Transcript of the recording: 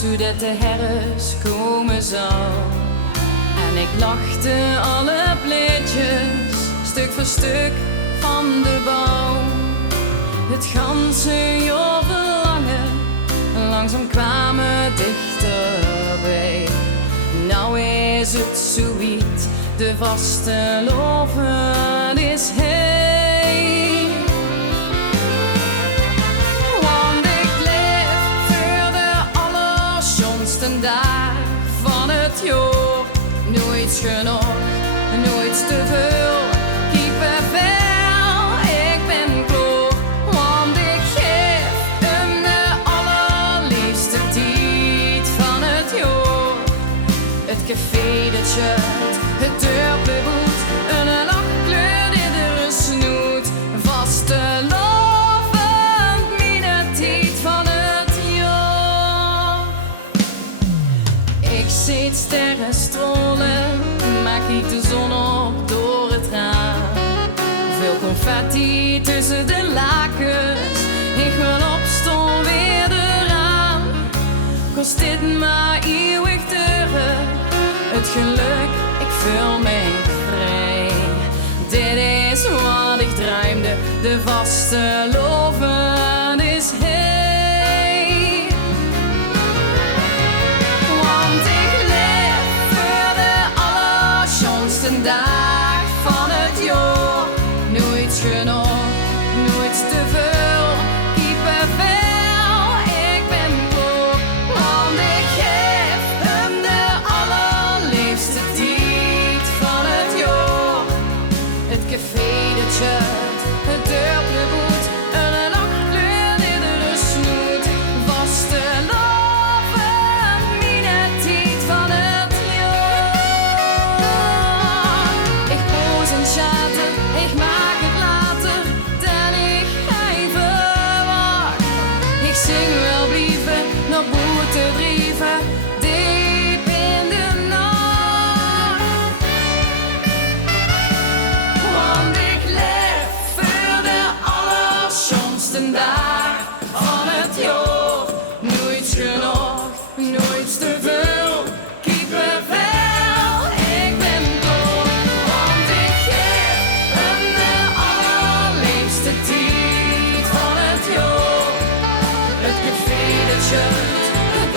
zodat de herfst komen zou. En ik lachte alle pleetjes, stuk voor stuk van de bouw. Het ganse jaar verlangen, langzaam kwamen dichterbij. Nou is het zoiets, de vaste loven is heen. Want ik leef voor de allerschoonste dag van het jaar. Nooit genoeg, nooit te veel, kippenvel, ik ben klaar. Want ik geef hem de allerliefste tijd van het jaar. Het café, de shirt, het deurbehoed, een lachkleur in de snoet. Vaste lovend, mijn tijd van het jaar. Ik zit sterren strolen, maak ik de zon op door het raam. Veel confetti tussen de lakens, ik wil opstaan weer eraan. Kost dit maar eeuwig duren, het geluk, ik voel mij vrij. Dit is wat ik droomde, de vaste loven is hij. Want ik leef voor de allerschoonste dag van het jaar. Nooit genoeg, nooit te veel, kippenvel, ik ben klaar. Want ik geef hem de allerliefste tijd van het jaar. Het café, de shirt, het deurbehoed, een lachkleur in de snoet. Vaste loven, mijn tijd van het jaar. Ik poos en chatter, ik maak het later dan ik even wacht. Ik zing wel brieven naar boete drieven, diep in de nacht. Want ik leef voor de allerschoonste dag van het jaar. Nooit genoeg, nooit te veel, kippenvel, ik ben klaar. Want ik geef hem de allerliefste tijd van het jaar. Het café, de shirt, het